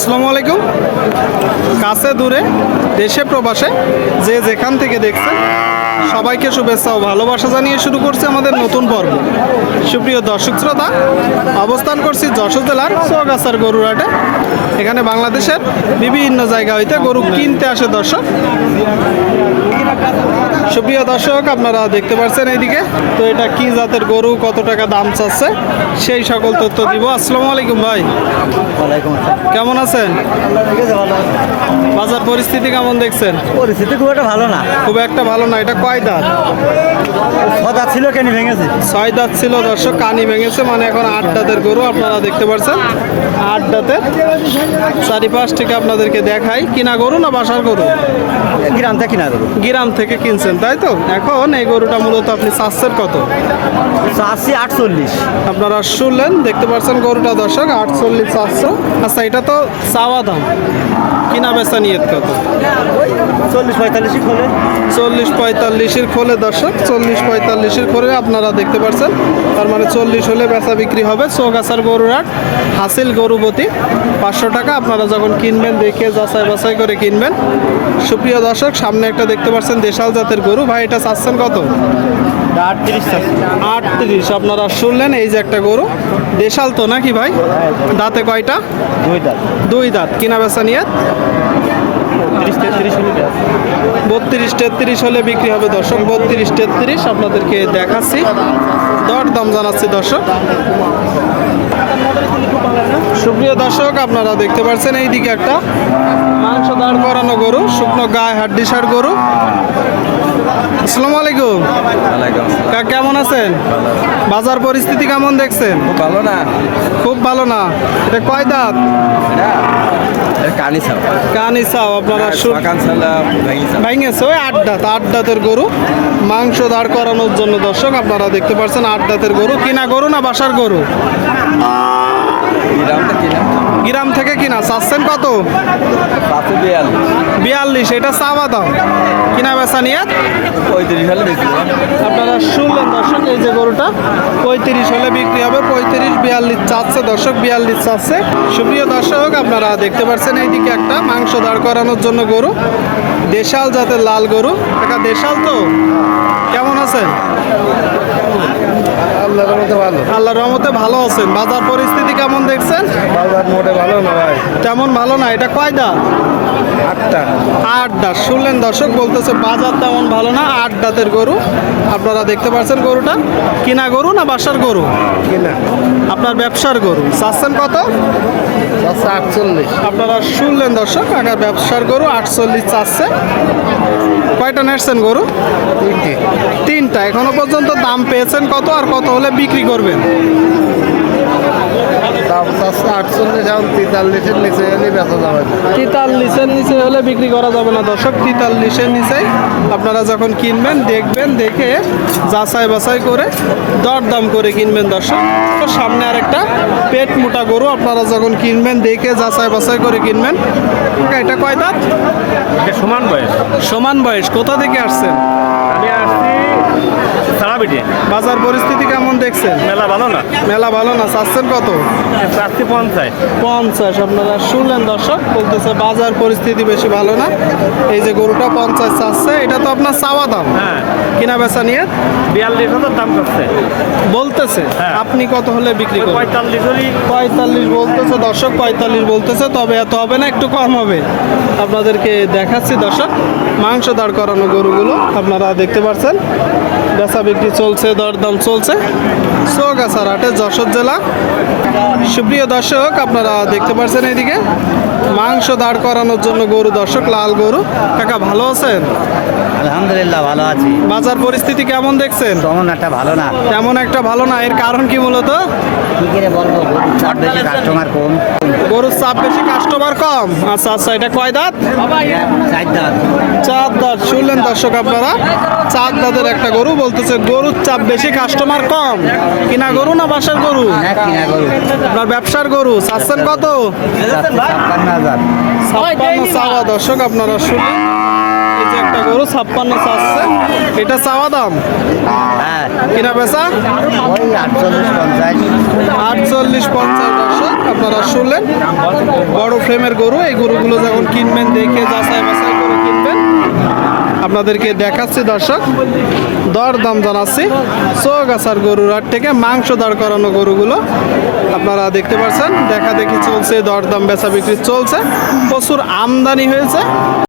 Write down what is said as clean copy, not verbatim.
আসসালামু আলাইকুম। কাছে দূরে দেশে প্রবাসে যে যেখান থেকে দেখছেন সবাইকে শুভেচ্ছা ও ভালোবাসা জানিয়ে শুরু করছি আমাদের নতুন পর্ব। সুপ্রিয় দর্শক শ্রোতা, অবস্থান করছি যশোর জেলার চৌগাছার গরুর হাটে। এখানে বাংলাদেশের বিভিন্ন জায়গা হইতে গরু কিনতে আসে দর্শক। সুপ্রিয় দর্শক, আপনারা দেখতে পাচ্ছেন এইদিকে তো এটা কি জাতের গরু, কত টাকা দাম চাচ্ছে সেই সকল তথ্য দিব। আসসালামু আলাইকুম ভাই, কেমন আছেন? বাজার পরিস্থিতি কেমন দেখছেন? পরিস্থিতি খুব একটা ভালো না। খুব একটা ভালো না। এটা কয় দাঁত? কথা ছিল কেন ভেঙেছে? 6 দাঁত ছিল দর্শক, কানি ভেঙেছে, মানে এখন 8 দাঁতের গরু আপনারা দেখতে পাচ্ছেন। 8 দাঁতের চারিপাশ থেকে আপনাদেরকে দেখাই। কিনা গরু না বাসার গরু? গ্রাম থেকে কিনা গরু। গ্রাম থেকে কিনছেন তাই তো? এখন এই গরুটা মূলত আপনি চাচ্ছেন কত? চাচ্ছি 48। আপনারা শুনলেন, দেখতে পাচ্ছেন গরুটা দর্শক 48 চাচ্ছে। আচ্ছা, এটা তো চাওয়া দাম, কিনা বেচা নিয়ত কত? 40-45 খোলে। 40-45-এর খোলে দর্শক, 40-45-এর খোলে আপনারা দেখতে পাচ্ছেন। তার মানে 40 হলে বেচা বিক্রি হবে। চৌগাছার গরুর হাট, হাসিল গরুপতি 500 টাকা। আপনারা যখন কিনবেন দেখে যাচাই বাছাই করে কিনবেন। সুপ্রিয় দর্শক, সামনে একটা দেখতে পাচ্ছেন দেশাল জাতের গরু। ভাই এটা চাচ্ছেন কত? 38। আপনারা শুনলেন, এই যে একটা গরু দেশাল তো নাকি ভাই? দাঁতে কয়টা? 2 দাঁত। 2 দাঁত। কিনা বেচা নিয়ত 32-33 হলে বিক্রি হবে দর্শক। 32-33 আপনাদেরকে দেখাচ্ছি, দর দাম জানাচ্ছি দর্শক। সুপ্রিয় দর্শক, আপনারা দেখতে পাচ্ছেন এইদিকে একটা মাংস দাঁড় করানো গরু, শুকনো গায়ে হাড্ডিসার গরু। আসসালামু আলাইকুম। কেমন আছেন? বাজার পরিস্থিতি কেমন দেখছেন? ভালো না। খুব ভালো না। এটা কয় দাঁত? কানি চাও। আপনারা ভাঙেছে ওই 8 দাঁত। 8 দাঁতের গরু মাংস দাঁড় করানোর জন্য দর্শক আপনারা দেখতে পাচ্ছেন। 8 দাঁতের গরু। কিনা গরু না বাসার গরু? গ্রাম থেকে কিনা। চাচ্ছেন কত? 42। এটা চাওয়া দাম, কিনা বেচা নিয়ে 35 হলে বেশি। আপনারা শুনলেন দর্শক, এই যে গরুটা 35 হলে বিক্রি হবে। 35-42 চাচ্ছে দর্শক, 42 চাচ্ছে। সুপ্রিয় দর্শক, আপনারা দেখতে পাচ্ছেন এইদিকে একটা মাংস দাঁড় করানোর জন্য গরু, দেশাল জাতের লাল গরু। এটা দেশাল তো? কেমন আছেন? আল্লাহর রহমতে ভালো আছেন। বাজার পরিস্থিতি কেমন দেখছেন? বাজার মোটে ভালো না ভাই, তেমন ভালো না। এটা কয় দাঁত? 8 দাঁত। শুনলেন দর্শক, বলতেছে বাজার তেমন ভালো না। 8 দাঁতের গরু আপনারা দেখতে পাচ্ছেন। গরুটা কিনা গরু না বাসার গরু? কিনা। আপনার ব্যবসার গরু। চাচ্ছেন কত? 48। আপনারা শুনলেন দর্শক, আগার ব্যবসার গরু 48 চাচ্ছে। কয়টা নেসছেন গরু? 3টা। এখনো পর্যন্ত দাম পেয়েছেন কত, আর কত হলে বিক্রি করবেন? 43-এর নিচে এলে বেচা যাবে না। 43-এর নিচে হলে বিক্রি করা যাবে না দর্শক। 43-এর নিচেই আপনারা যখন কিনবেন দেখবেন, দেখে যাচাই বাছাই করে দরদাম করে কিনবেন দর্শক। তো সামনে আর একটা পেট মোটা গরু আপনারা যখন কিনবেন দেখে যাচাই বাছাই করে কিনবেন। এটা কয় দাঁত? সমান বয়স। সমান বয়স। কোথা থেকে আসছেন? আমি আসছি সারাবিটে। বাজার পরিস্থিতি কেমন দেখছেন? মেলা ভালো না। মেলা ভালো না। চাচ্ছেন কত? 50। আপনারা শুনলেন দর্শক, বলতেছে বাজার পরিস্থিতি বেশি ভালো না। এই যে গরুটা 50 চাচ্ছে। এটা তো আপনার চাওয়া দাম, হ্যাঁ। কিনা বেচা নিয়ে 42,000 দাম করছে বলতেছে। হ্যাঁ। আপনি কত হলে বিক্রি করবেন? 45 বলতেছে দর্শক, 45 বলতেছে। তবে এত হবে না, একটু কম হবে। আপনাদেরকে দেখাচ্ছি দর্শক মাংস দাঁড় করানো গরুগুলো আপনারা দেখতে পাচ্ছেন। বেচা বিক্রি চলছে, দরদাম চলছে চৌগাছার হাটে, যশোর জেলা। সুপ্রিয় দর্শক, আপনারা দেখতে পাচ্ছেন এইদিকে মাংস দাঁড় করানোর জন্য গরু দর্শক, লাল গরু। কাকা ভালো আছেন? আলহামদুলিল্লাহ ভালো আছি। বাজার পরিস্থিতি কেমন দেখছেন? তেমন একটা ভালো না। তেমন একটা ভালো না। এর কারণ কি মূলত? কি করে বলবো, কাস্টমার কম। গরুর চাপ বেশি, কাস্টমার কম। আচ্ছা, এটা কয় দাঁত? 4 দাঁত। 4 দাঁত। শুনলেন দর্শক আপনারা, 4 দাঁতের একটা গরু। বলতেছে গরুর চাপ বেশি, কাস্টমার কম। কিনা গরু না বাসার গরু? কিনা গরু। আপনার ব্যবসার গরু। চাচ্ছেন কত? 56,000। 56 চাওয়া দর্শক আপনারা শুনলেন। এই যে একটা গরু 56 চাচ্ছে। এটা চাওয়া দাম, কিনা বেচা ওই 48-50। 48-50 দর্শক। আপনারা শুনলেন বড় ফ্রেমের গরু। এই গরুগুলো যখন কিনবেন দেখে যাচাই বাছাই করে কিনবেন। আপনাদেরকে দেখাচ্ছি দর্শক, দর দাম জানাচ্ছি চৌগাছার গরুর হাট থেকে মাংস দাঁড় করানো গরুগুলো আপনারা দেখতে পাচ্ছেন। দেখা দেখি চলছে, দর দাম বেচা বিক্রি চলছে, প্রচুর আমদানি হয়েছে।